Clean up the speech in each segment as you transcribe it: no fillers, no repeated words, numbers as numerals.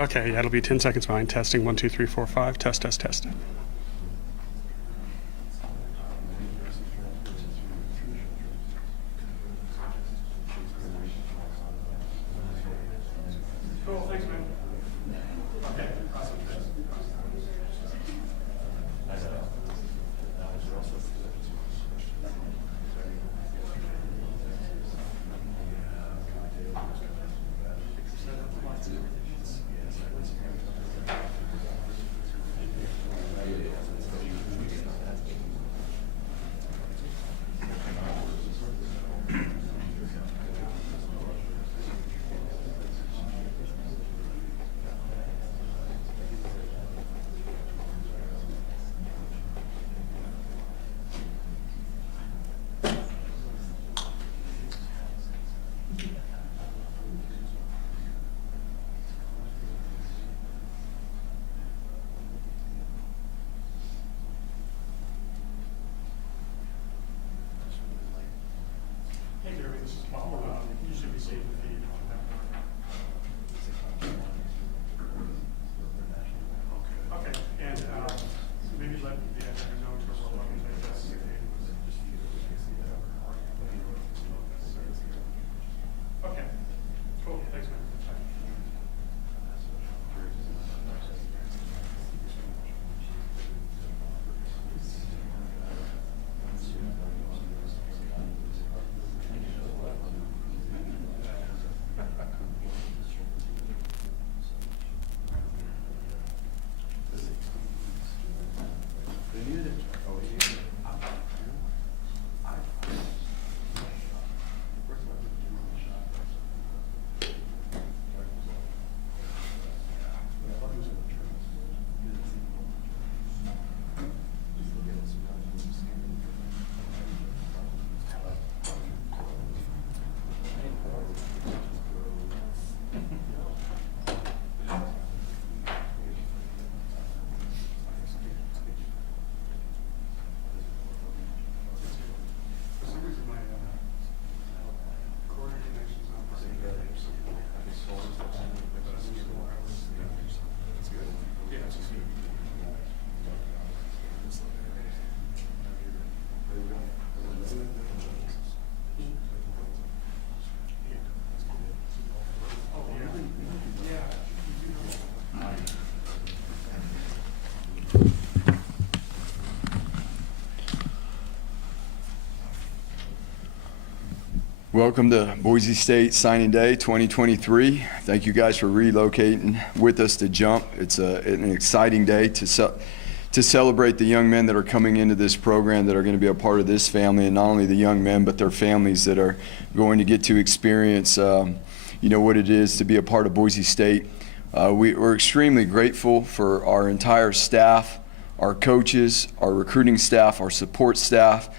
Okay, yeah, it'll be 10 seconds behind. Testing 1, 2, 3, 4, 5. Test, test, test. Cool, thanks, man. Okay, awesome. Hey, Jeremy, this is Paul. Usually we save the feed on that one. Okay, and maybe let the editor know in terms of what we take this. Okay, cool, thanks, man. Welcome to Boise State Signing Day 2023. Thank you guys for relocating with us to Jump. It's an exciting day to celebrate the young men that are coming into this program that are going to be a part of this family, and not only the young men but their families that are going to get to experience what it is to be a part of Boise State. We're extremely grateful for our entire staff, our coaches, our recruiting staff, our support staff.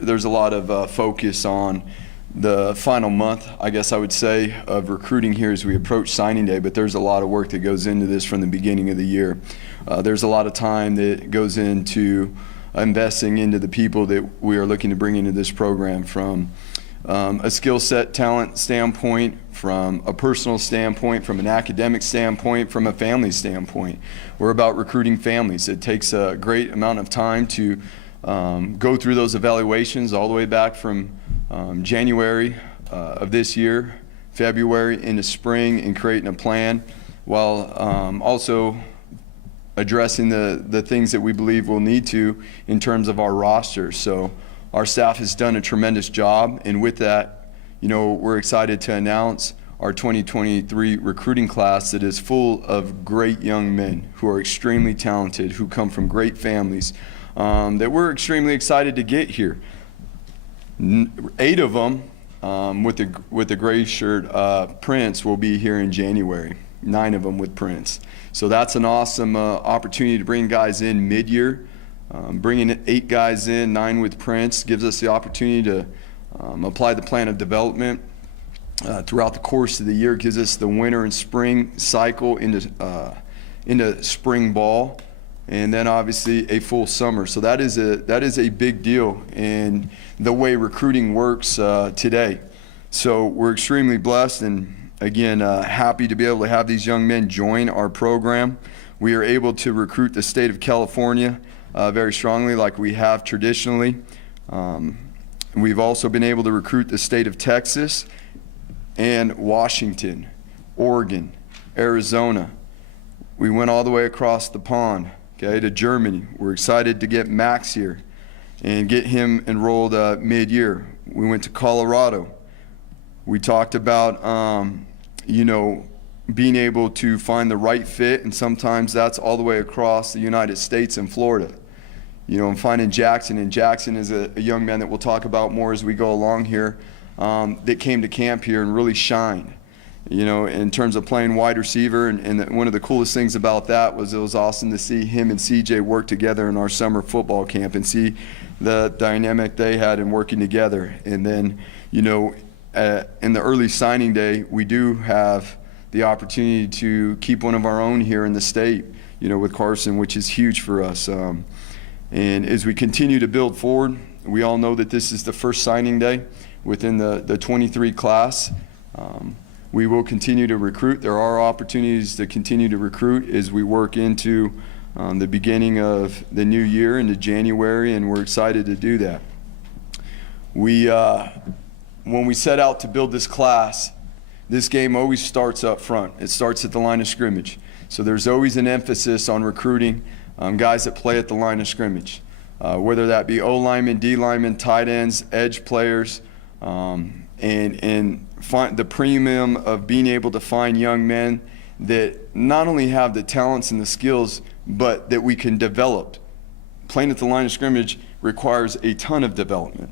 There's a lot of focus on the final month, I guess I would say, of recruiting here as we approach signing day, but there's a lot of work that goes into this from the beginning of the year. There's a lot of time that goes into investing into the people that we are looking to bring into this program, from a skill set talent standpoint, from a personal standpoint, from an academic standpoint, from a family standpoint. We're about recruiting families. It takes a great amount of time to go through those evaluations all the way back from January of this year, February into spring, and creating a plan, while also addressing the things that we believe we'll need to in terms of our roster. So our staff has done a tremendous job, and with that, we're excited to announce our 2023 recruiting class that is full of great young men who are extremely talented, who come from great families, that we're extremely excited to get here. 8 of them with the gray shirt, Prince, will be here in January. 9 of them with Prince. So that's an awesome opportunity to bring guys in mid-year. Bringing 8 guys in, 9 with Prince, gives us the opportunity to apply the plan of development throughout the course of the year. It gives us the winter and spring cycle into spring ball, and then obviously a full summer. So that is a big deal in the way recruiting works today. So we're extremely blessed, and again, happy to be able to have these young men join our program. We are able to recruit the state of California very strongly, like we have traditionally. We've also been able to recruit the state of Texas and Washington, Oregon, Arizona. We went all the way across the pond, okay, to Germany. We're excited to get Max here and get him enrolled mid-year. We went to Colorado. We talked about, being able to find the right fit, and sometimes that's all the way across the United States and Florida. And finding Jackson, and Jackson is a young man that we'll talk about more as we go along here, that came to camp here and really shined, in terms of playing wide receiver. And one of the coolest things about that was it was awesome to see him and CJ work together in our summer football camp and see the dynamic they had in working together. And then, in the early signing day, we do have the opportunity to keep one of our own here in the state, with Carson, which is huge for us. And as we continue to build forward, we all know that this is the first signing day within the 23 class. We will continue to recruit. There are opportunities to continue to recruit as we work into the beginning of the new year into January, and we're excited to do that. When we set out to build this class, this game always starts up front. It starts at the line of scrimmage. So there's always an emphasis on recruiting guys that play at the line of scrimmage, whether that be O-linemen, D-linemen, tight ends, edge players, and find the premium of being able to find young men that not only have the talents and the skills, but that we can develop. Playing at the line of scrimmage requires a ton of development.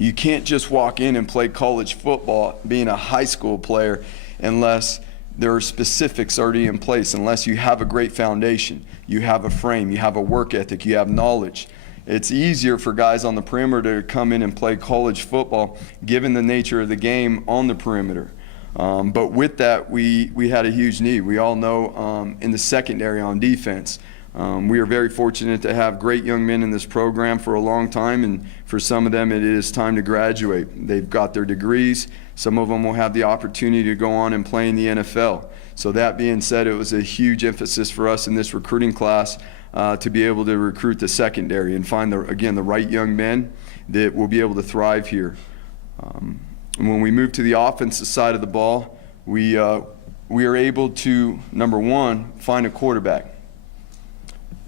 You can't just walk in and play college football being a high school player unless there are specifics already in place, unless you have a great foundation, you have a frame, you have a work ethic, you have knowledge. It's easier for guys on the perimeter to come in and play college football given the nature of the game on the perimeter. But with that, we had a huge need. We all know in the secondary on defense, we are very fortunate to have great young men in this program for a long time, and for some of them it is time to graduate. They've got their degrees. Some of them will have the opportunity to go on and play in the NFL. So that being said, it was a huge emphasis for us in this recruiting class to be able to recruit the secondary and find, the right young men that will be able to thrive here. When we move to the offensive side of the ball, we are able to, number one, find a quarterback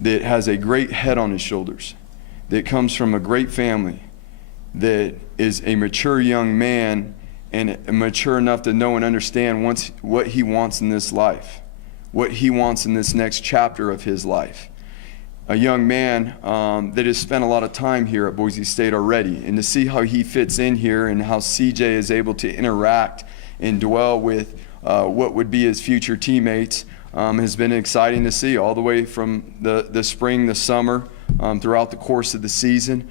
that has a great head on his shoulders, that comes from a great family, that is a mature young man and mature enough to know and understand what he wants in this life, what he wants in this next chapter of his life. A young man that has spent a lot of time here at Boise State already, and to see how he fits in here and how CJ is able to interact and dwell with what would be his future teammates has been exciting to see all the way from the spring, the summer, throughout the course of the season.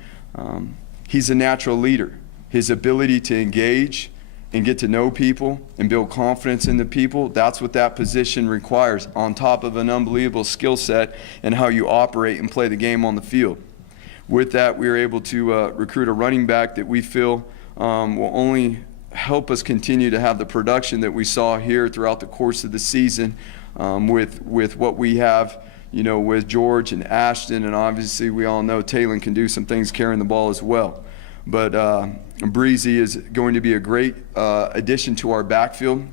He's a natural leader. His ability to engage and get to know people and build confidence in the people, that's what that position requires, on top of an unbelievable skill set and how you operate and play the game on the field. With that, we were able to recruit a running back that we feel will only help us continue to have the production that we saw here throughout the course of the season, with what we have, with George and Ashton, and obviously we all know Talon can do some things carrying the ball as well. But Breezy is going to be a great addition to our backfield.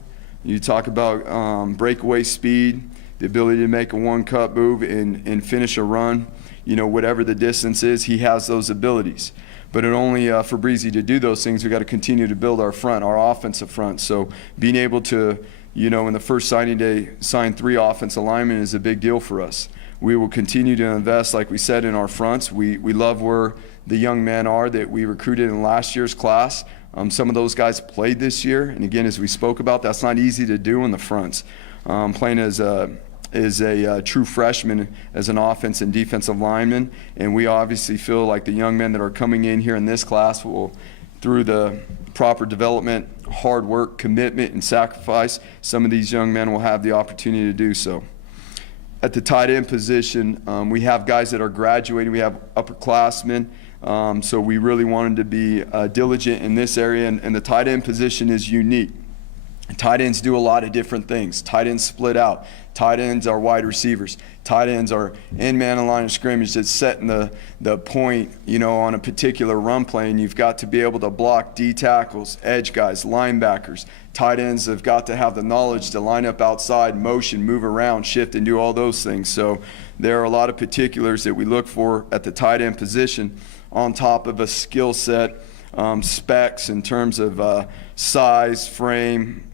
You talk about breakaway speed, the ability to make a one-cut move and finish a run, whatever the distance is, he has those abilities. But it only for Breezy to do those things, we got to continue to build our front, our offensive front. So being able to, in the first signing day, sign 3 offensive linemen is a big deal for us. We will continue to invest, like we said, in our fronts. We love where the young men are that we recruited in last year's class. Some of those guys played this year, and again, as we spoke about, that's not easy to do in the fronts. Playing as a true freshman as an offense and defensive lineman, and we obviously feel like the young men that are coming in here in this class will, through the proper development, hard work, commitment, and sacrifice, some of these young men will have the opportunity to do so. At the tight end position, we have guys that are graduating. We have upperclassmen, so we really wanted to be diligent in this area, and the tight end position is unique. Tight ends do a lot of different things. Tight ends split out. Tight ends are wide receivers. Tight ends are in man and line of scrimmage that's setting the point, on a particular run play, and you've got to be able to block D tackles, edge guys, linebackers. Tight ends have got to have the knowledge to line up outside, motion, move around, shift, and do all those things. So there are a lot of particulars that we look for at the tight end position on top of a skill set, specs in terms of size, frame,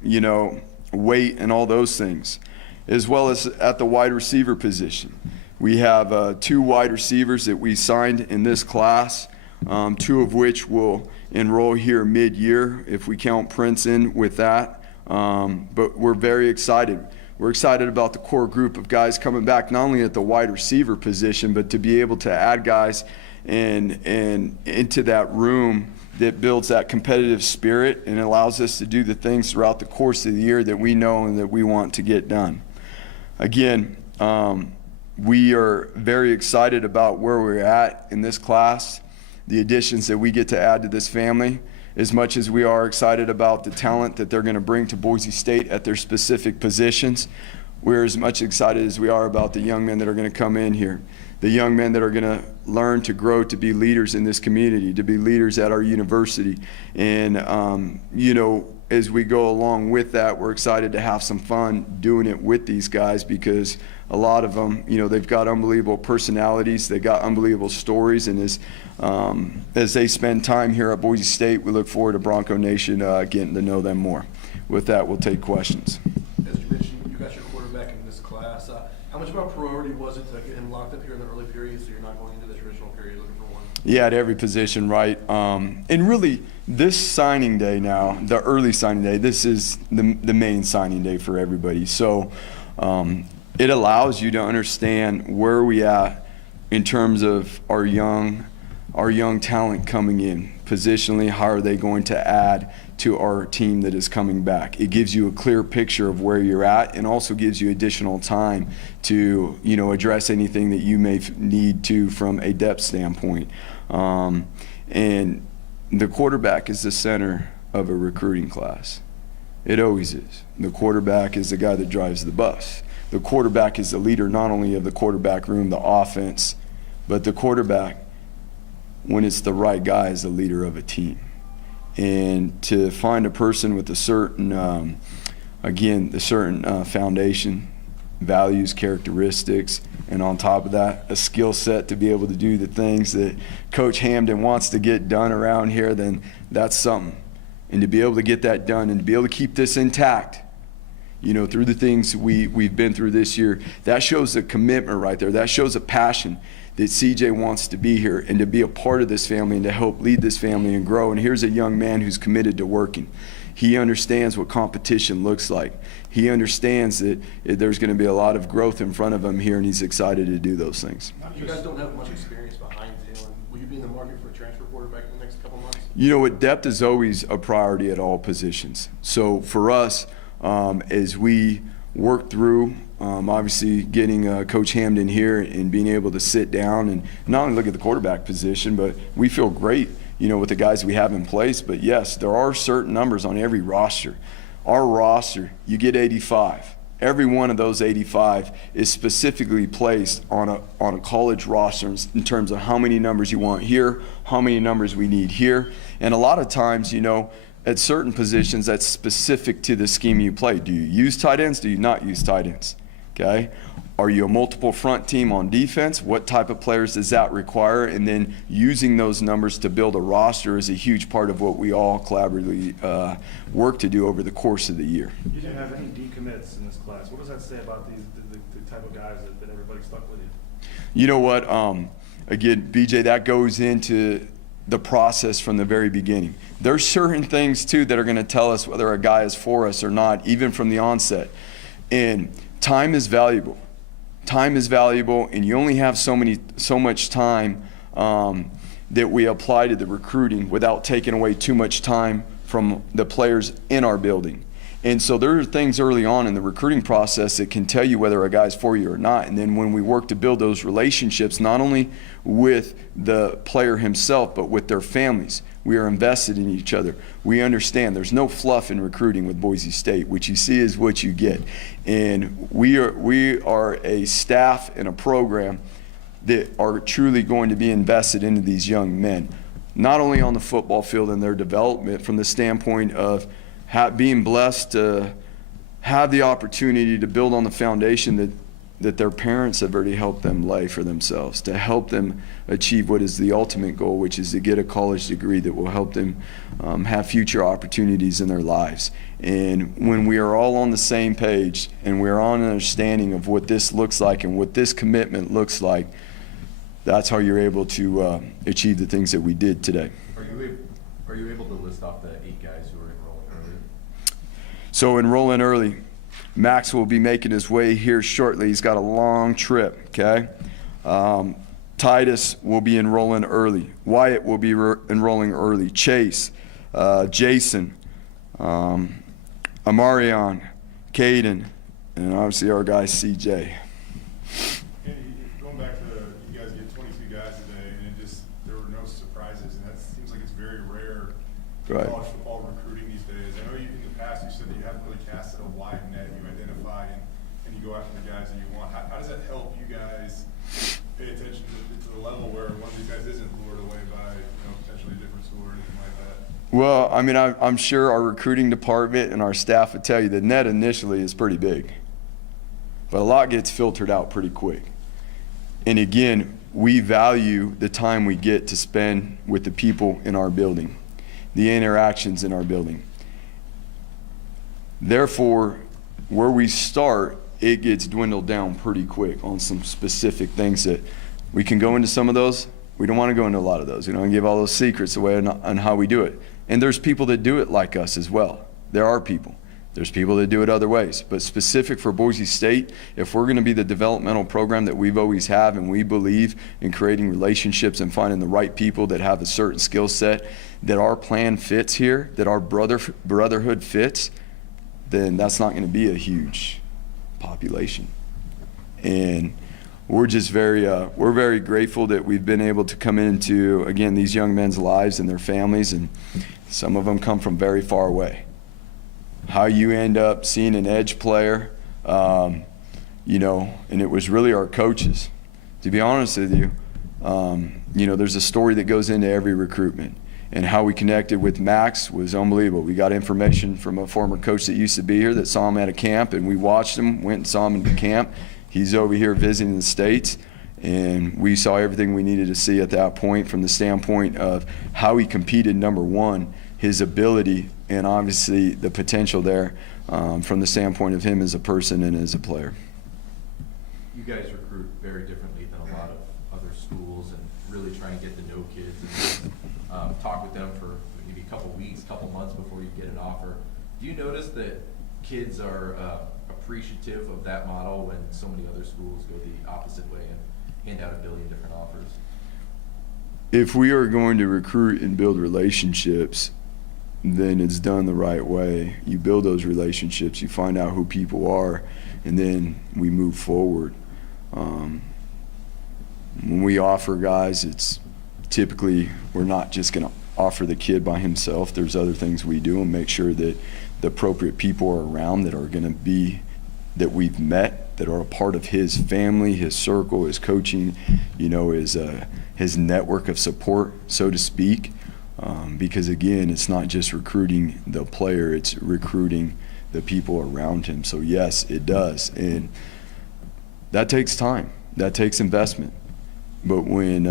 weight, and all those things, as well as at the wide receiver position. We have 2 wide receivers that we signed in this class, 2 of which will enroll here mid-year if we count Prince in with that. But we're very excited. We're excited about the core group of guys coming back, not only at the wide receiver position, but to be able to add guys and into that room that builds that competitive spirit and allows us to do the things throughout the course of the year that we know and that we want to get done. Again, we are very excited about where we're at in this class, the additions that we get to add to this family, as much as we are excited about the talent that they're going to bring to Boise State at their specific positions. We're as much excited as we are about the young men that are going to come in here, the young men that are going to learn to grow to be leaders in this community, to be leaders at our university. And, as we go along with that, we're excited to have some fun doing it with these guys, because a lot of them, they've got unbelievable personalities, they've got unbelievable stories, and as they spend time here at Boise State, we look forward to Bronco Nation getting to know them more. With that, we'll take questions. As you mentioned, you got your quarterback in this class. How much of a priority was it to get him locked up here in the early period so you're not going into the traditional period looking for one? Yeah, at every position, right. And really, this signing day now, the early signing day, this is the main signing day for everybody. So it allows you to understand where we at in terms of our young talent coming in. Positionally, how are they going to add to our team that is coming back? It gives you a clear picture of where you're at, and also gives you additional time to address anything that you may need to from a depth standpoint. And the quarterback is the center of a recruiting class. It always is. The quarterback is the guy that drives the bus. The quarterback is the leader not only of the quarterback room, the offense, but the quarterback, when it's the right guy, is the leader of a team. And to find a person with a certain, foundation, values, characteristics, and on top of that, a skill set to be able to do the things that Coach Hamden wants to get done around here, then that's something. And to be able to get that done and to be able to keep this intact, through the things we've been through this year, that shows a commitment right there. That shows a passion that CJ wants to be here and to be a part of this family and to help lead this family and grow. And here's a young man who's committed to working. He understands what competition looks like. He understands that there's going to be a lot of growth in front of him here, and he's excited to do those things. You guys don't have much experience behind Taylor. Will you be in the market for a transfer quarterback in the next couple months? Depth is always a priority at all positions. So for us, as we work through obviously getting Coach Hamden here and being able to sit down and not only look at the quarterback position, but we feel great, with the guys we have in place. But yes, there are certain numbers on every roster. Our roster, you get 85. Every one of those 85 is specifically placed on a college roster in terms of how many numbers you want here, how many numbers we need here. And a lot of times, at certain positions, that's specific to the scheme you play. Do you use tight ends? Do you not use tight ends? Okay. Are you a multiple front team on defense? What type of players does that require? And then using those numbers to build a roster is a huge part of what we all collaboratively work to do over the course of the year. You didn't have any decommits in this class. What does that say about the type of guys that everybody stuck with you? You know what? Again, BJ, that goes into the process from the very beginning. There's certain things too that are going to tell us whether a guy is for us or not, even from the onset. And time is valuable. Time is valuable, and you only have so much time that we apply to the recruiting without taking away too much time from the players in our building. And so there are things early on in the recruiting process that can tell you whether a guy's for you or not. And then when we work to build those relationships, not only with the player himself, but with their families, We are invested in each other. We understand there's no fluff in recruiting with Boise State. What you see is what you get. And we are a staff and a program that are truly going to be invested into these young men, not only on the football field and their development from the standpoint of being blessed to have the opportunity to build on the foundation that their parents have already helped them lay for themselves, to help them achieve what is the ultimate goal, which is to get a college degree that will help them have future opportunities in their lives. And when we are all on the same page and we're on an understanding of what this looks like and what this commitment looks like, that's how you're able to achieve the things that we did today. Are you able to list off the 8 guys who are enrolling early? So enrolling early, Max will be making his way here shortly. He's got a long trip, okay? Titus will be enrolling early. Wyatt will be enrolling early. Chase, Jason, Amarion, Caden, and obviously our guy CJ. Andy, going back to you guys get 22 guys today, and there were no surprises, and that seems like it's very rare in Right. college football recruiting these days. I know in the past you said that you haven't really casted a wide net. You identify and you go after the guys that you want. How does that help you guys pay attention to the level where one of these guys isn't lured away by potentially a different school or anything like that? Well, I mean, I'm sure our recruiting department and our staff would tell you the net initially is pretty big, but a lot gets filtered out pretty quick. And again, we value the time we get to spend with the people in our building, the interactions in our building. Therefore, where we start, it gets dwindled down pretty quick on some specific things that we can go into some of those. We don't want to go into a lot of those. We don't give all those secrets away on how we do it. And there's people that do it like us as well. There are people. There's people that do it other ways. But specific for Boise State, if we're going to be the developmental program that we've always have, and we believe in creating relationships and finding the right people that have a certain skill set, that our plan fits here, that our brotherhood fits, then that's not going to be a huge population. And we're just we're very grateful that we've been able to come into, again, these young men's lives and their families, and some of them come from very far away. How you end up seeing an edge player, and it was really our coaches. To be honest with you, there's a story that goes into every recruitment. And how we connected with Max was unbelievable. We got information from a former coach that used to be here that saw him at a camp, and we watched him, went and saw him in the camp. He's over here visiting the States, and we saw everything we needed to see at that point from the standpoint of how he competed, number one, his ability, and obviously the potential there from the standpoint of him as a person and as a player. You guys recruit very differently than a lot of other schools and really try and get to know kids and talk with them for maybe a couple weeks, couple months before you get an offer. Do you notice that kids are appreciative of that model when so many other schools go the opposite way and hand out a billion different offers? If we are going to recruit and build relationships, then it's done the right way. You build those relationships, you find out who people are, and then we move forward. When we offer guys, it's typically we're not just going to offer the kid by himself. There's other things we do and make sure that the appropriate people are around that are going to be, that we've met, that are a part of his family, his circle, his coaching, his network of support, so to speak. Because again, it's not just recruiting the player, it's recruiting the people around him. So yes, it does. And that takes time, that takes investment. But when,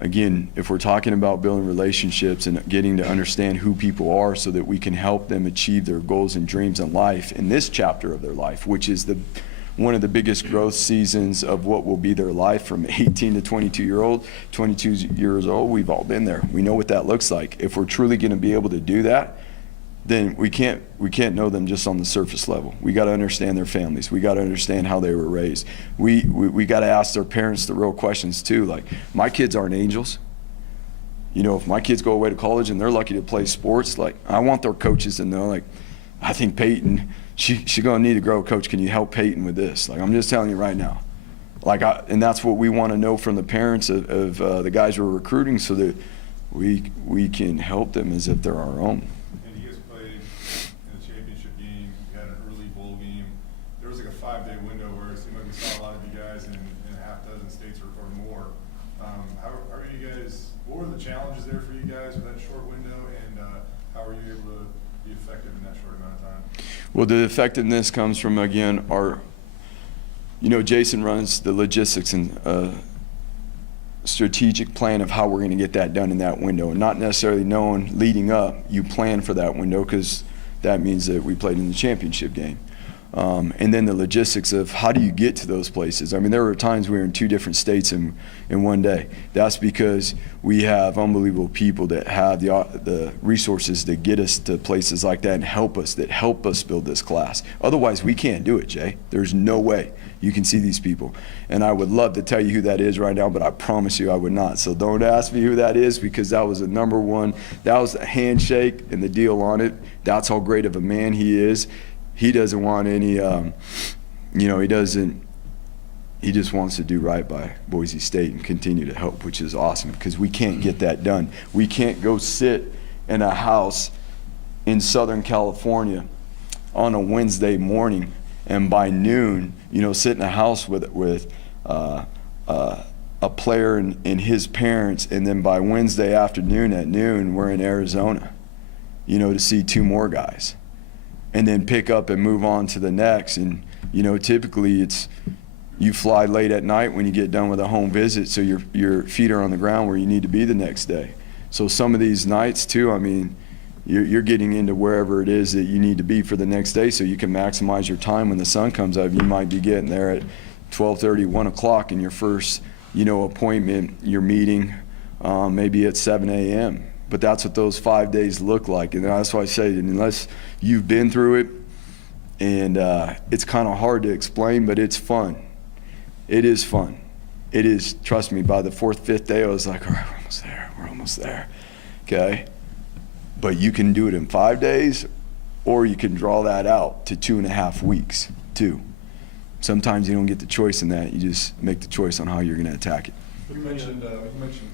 again, if we're talking about building relationships and getting to understand who people are so that we can help them achieve their goals and dreams in life, in this chapter of their life, which is one of the biggest growth seasons of what will be their life from 18 to 22 years old, we've all been there. We know what that looks like. If we're truly going to be able to do that, then we can't know them just on the surface level. We got to understand their families. We got to understand how they were raised. We got to ask their parents the real questions too. Like, my kids aren't angels. If my kids go away to college and they're lucky to play sports, like, I want their coaches to know, like, I think Peyton, she gonna need to grow. Coach, can you help Peyton with this? Like, I'm just telling you right now. And that's what we want to know from the parents of the guys we're recruiting, so that we can help them as if they're our own. And you guys played in a championship game, you had an early bowl game. There was like a 5-day window where it seemed like we saw a lot of you guys in a half dozen states or more. How are you guys, what were the challenges there for you guys with that short window, and how were you able to be effective in that short amount of time? Well, the effectiveness comes from, again, Jason runs the logistics and strategic plan of how we're going to get that done in that window, and not necessarily knowing leading up, you plan for that window because that means that we played in the championship game. And then the logistics of how do you get to those places. I mean, there were times we were in 2 different states in one day. That's because we have unbelievable people that have the resources to get us to places like that and help us build this class. Otherwise, we can't do it, Jay. There's no way you can see these people. And I would love to tell you who that is right now, but I promise you I would not. So don't ask me who that is, because that was a number one. That was a handshake and the deal on it. That's how great of a man he is. He doesn't want any, he just wants to do right by Boise State and continue to help, which is awesome, because we can't get that done. We can't go sit in a house in Southern California on a Wednesday morning and by noon, sit in a house with a player and his parents, and then by Wednesday afternoon at noon, we're in Arizona, to see 2 more guys. And then pick up and move on to the next. And, typically it's you fly late at night when you get done with a home visit, so your feet are on the ground where you need to be the next day. So some of these nights too, I mean, you're getting into wherever it is that you need to be for the next day so you can maximize your time when the sun comes up. You might be getting there at 12:30, 1 o'clock in your first, appointment, your meeting, maybe at 7 a.m. But that's what those 5 days look like. And that's why I say, unless you've been through it, and it's kind of hard to explain, but it's fun. It is fun. It is, trust me, by the 4th, 5th day, I was like, all right, we're almost there, okay? But you can do it in 5 days, or you can draw that out to 2.5 weeks, too. Sometimes you don't get the choice in that. You just make the choice on how you're going to attack it. You mentioned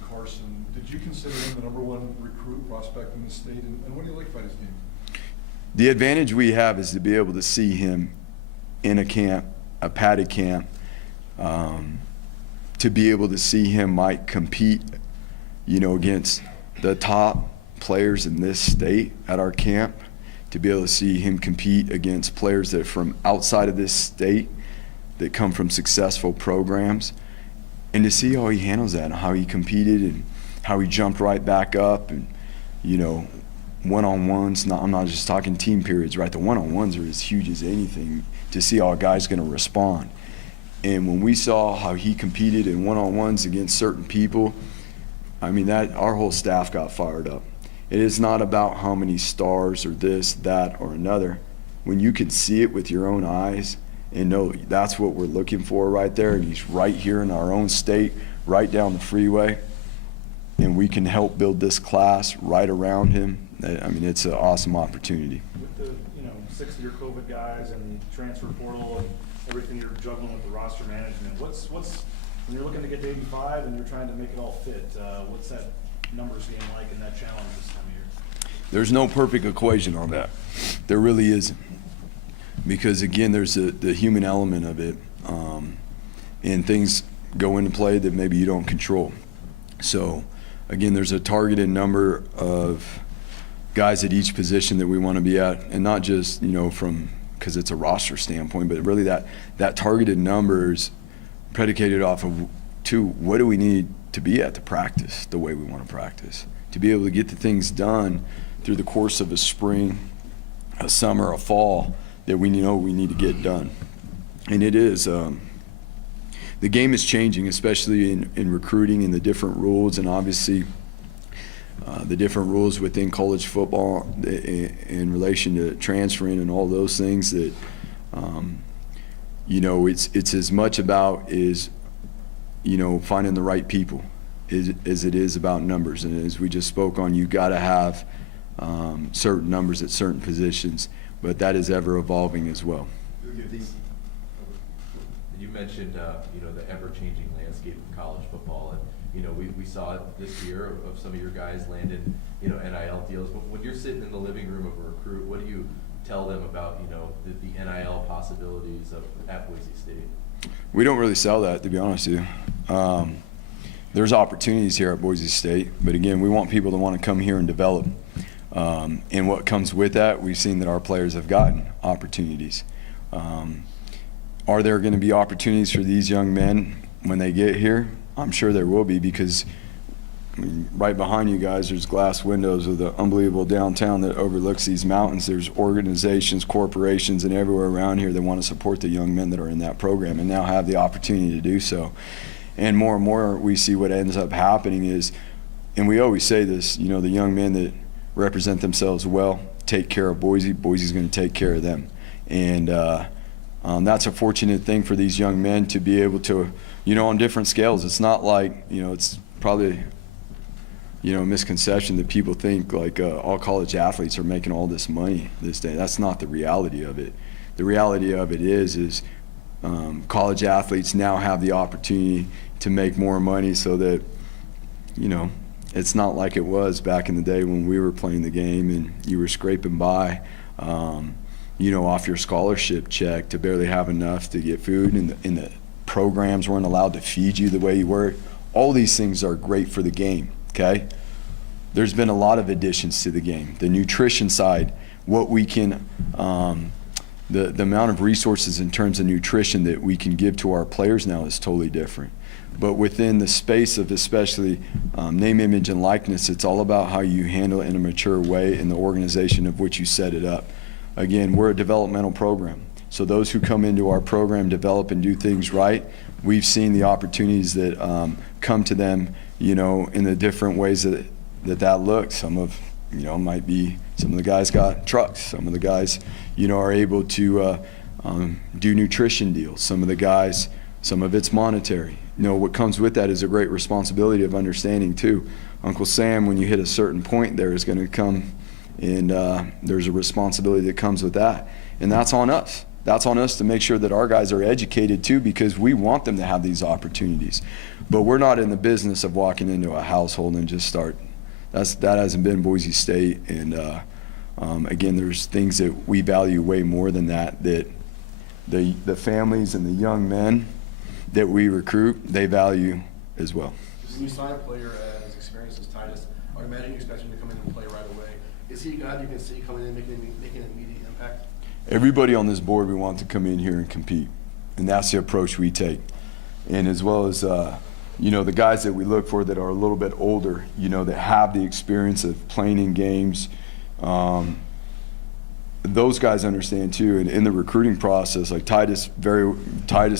Carson. Did you consider him the #1 recruit prospect in the state, and what do you like about his game? The advantage we have is to be able to see him in a camp, a padded camp, to be able to see him might compete, against the top players in this state at our camp, to be able to see him compete against players that are from outside of this state that come from successful programs, and to see how he handles that and how he competed and how he jumped right back up, and one-on-ones. I'm not just talking team periods, right? The one-on-ones are as huge as anything, to see how a guy's going to respond. And when we saw how he competed in one-on-ones against certain people, I mean, that our whole staff got fired up. It is not about how many stars or this, that, or another. When you can see it with your own eyes and know that's what we're looking for right there, and he's right here in our own state, right down the freeway, and we can help build this class right around him. I mean, it's an awesome opportunity. With the 6-year COVID guys and transfer portal and everything you're juggling with the roster management, what's when you're looking to get to 85 and you're trying to make it all fit, what's that numbers game like in that challenge this time of year? There's no perfect equation on that. There really isn't. Because again, there's the human element of it, and things go into play that maybe you don't control. So again, there's a targeted number of guys at each position that we want to be at, and not just from because it's a roster standpoint, but really that targeted number is predicated off of what do we need to be at to practice the way we want to practice, to be able to get the things done through the course of a spring, a summer, a fall that we know we need to get done. And it is the game is changing, especially in recruiting and the different rules, and obviously the different rules within college football in relation to transferring and all those things that it's as much about is finding the right people as it is about numbers. And as we just spoke on, you got to have certain numbers at certain positions, but that is ever evolving as well. You mentioned, the ever-changing landscape of college football, and, we saw it this year of some of your guys landing, NIL deals, but when you're sitting in the living room of a recruit, what do you tell them about, the NIL possibilities at Boise State? We don't really sell that, to be honest with you. There's opportunities here at Boise State, but again, we want people to want to come here and develop. And what comes with that, we've seen that our players have gotten opportunities. Are there going to be opportunities for these young men when they get here? I'm sure there will be, because right behind you guys, there's glass windows with an unbelievable downtown that overlooks these mountains. There's organizations, corporations, and everywhere around here that want to support the young men that are in that program and now have the opportunity to do so. And more we see what ends up happening is, and we always say this, the young men that represent themselves well take care of Boise. Boise's going to take care of them. And that's a fortunate thing for these young men to be able to, on different scales. It's not like, it's probably, a misconception that people think like all college athletes are making all this money this day. That's not the reality of it. The reality of it is college athletes now have the opportunity to make more money, so that, it's not like it was back in the day when we were playing the game and you were scraping by, off your scholarship check to barely have enough to get food, and the programs weren't allowed to feed you the way you were. All these things are great for the game, okay? There's been a lot of additions to the game. The nutrition side, what we can, the amount of resources in terms of nutrition that we can give to our players now is totally different. But within the space of especially name, image, and likeness, it's all about how you handle it in a mature way in the organization of which you set it up. Again, we're a developmental program. So those who come into our program, develop and do things right, we've seen the opportunities that come to them, in the different ways that looks. Some of, might be, some of the guys got trucks. Some of the guys, are able to do nutrition deals. Some of the guys, some of it's monetary. What comes with that is a great responsibility of understanding too. Uncle Sam, when you hit a certain point, there is going to come, and there's a responsibility that comes with that. And that's on us. That's on us to make sure that our guys are educated too, because we want them to have these opportunities. But we're not in the business of walking into a household and just start. That hasn't been Boise State. And again, there's things that we value way more than that the families and the young men that we recruit, they value as well. When you sign a player as experienced as Titus, I would imagine you expect him to come in and play right away. Is he a guy you can see coming in making an immediate impact? Everybody on this board, we want to come in here and compete, and that's the approach we take. And as well as, the guys that we look for that are a little bit older, that have the experience of playing in games, those guys understand too. And in the recruiting process, like Titus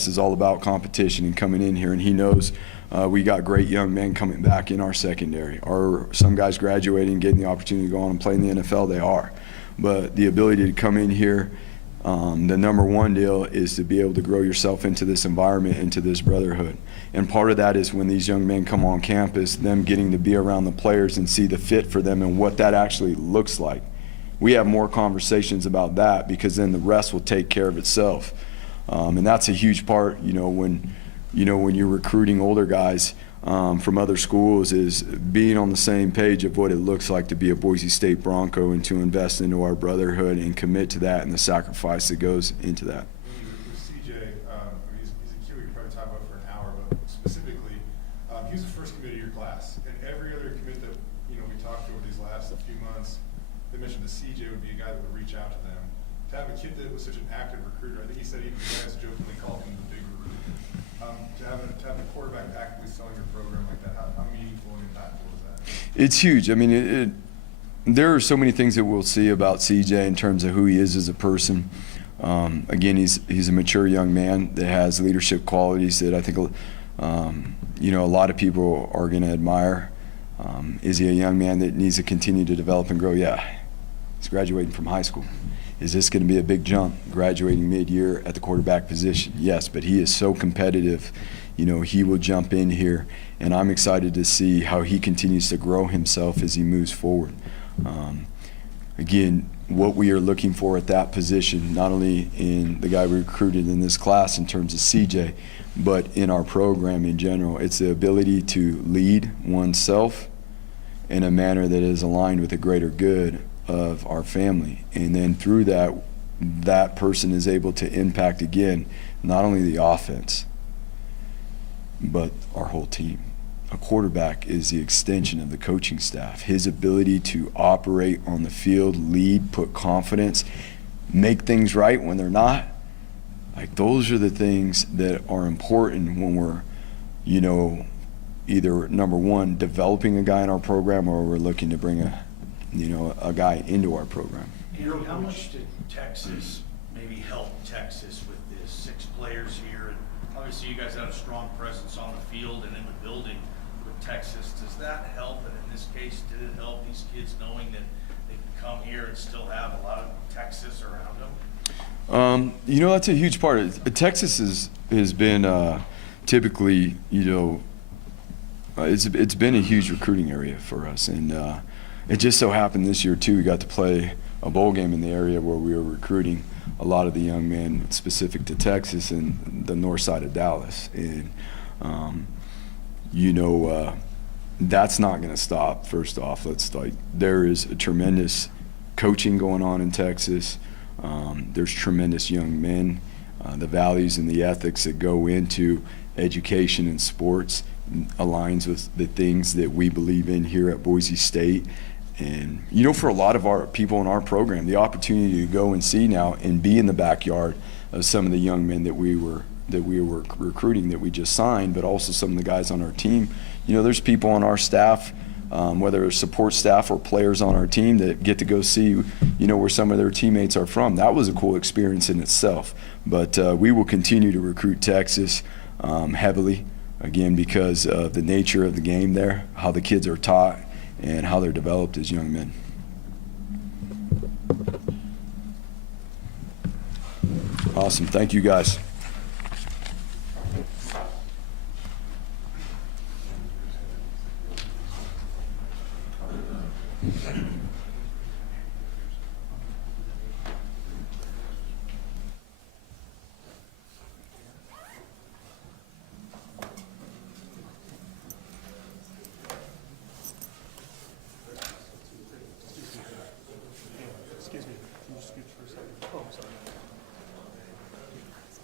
is all about competition and coming in here, and he knows we got great young men coming back in our secondary. Or some guys graduating, getting the opportunity to go on and play in the NFL, they are. But the ability to come in here, the number one deal is to be able to grow yourself into this environment, into this brotherhood. And part of that is when these young men come on campus, them getting to be around the players and see the fit for them and what that actually looks like. We have more conversations about that, because then the rest will take care of itself. And that's a huge part, when you're recruiting older guys from other schools, is being on the same page of what it looks like to be a Boise State Bronco and to invest into our brotherhood and commit to that and the sacrifice that goes into that. With CJ, he's a kid we could probably talk about for an hour, but specifically, he was the first commit of your class, and every other commit that we talked to over these last few months, they mentioned that CJ would be a guy that would reach out to them. To have a kid that was such an active recruiter, I think he said even the guys jokingly called him the big recruiter. To have a quarterback actively selling your program like that, how meaningful and impactful is that? It's huge. I mean, there are so many things that we'll see about CJ in terms of who he is as a person. Again, he's a mature young man that has leadership qualities that I think a lot of people are going to admire. Is he a young man that needs to continue to develop and grow? Yeah. He's graduating from high school. Is this going to be a big jump, graduating mid-year at the quarterback position? Yes, but he is so competitive. He will jump in here, and I'm excited to see how he continues to grow himself as he moves forward. Again, what we are looking for at that position, not only in the guy we recruited in this class in terms of CJ, but in our program in general. It's the ability to lead oneself in a manner that is aligned with the greater good of our family. And then through that, that person is able to impact, again, not only the offense, but our whole team. A quarterback is the extension of the coaching staff. His ability to operate on the field, lead, put confidence, make things right when they're not, like those are the things that are important when we're, you know, either number one, developing a guy in our program, or we're looking to bring a guy into our program. Andy, how much did Texas maybe help Texas with this? 6 players here, and obviously you guys had a strong presence on the field and in the building with Texas. Does that help? And in this case, did it help these kids knowing that they can come here and still have a lot of Texas around them? You know, that's a huge part. Texas has been typically, you know, it's been a huge recruiting area for us, and it just so happened this year too we got to play a bowl game in the area where we were recruiting a lot of the young men specific to Texas and the north side of Dallas, and you know, that's not going to stop. First off, there is a tremendous coaching going on in Texas. There's tremendous young men. The values and the ethics that go into education and sports aligns with the things that we believe in here at Boise State. And, you know, for a lot of our people in our program, the opportunity to go and see now and be in the backyard of some of the young men that we were recruiting, that we just signed, but also some of the guys on our team. You know, there's people on our staff, whether it's support staff or players on our team, that get to go see, you know, where some of their teammates are from. That was a cool experience in itself. But we will continue to recruit Texas heavily, again, because of the nature of the game there, how the kids are taught, and how they're developed as young men. Awesome. Thank you, guys. Excuse me, can you scoot for a second? Oh, I'm sorry.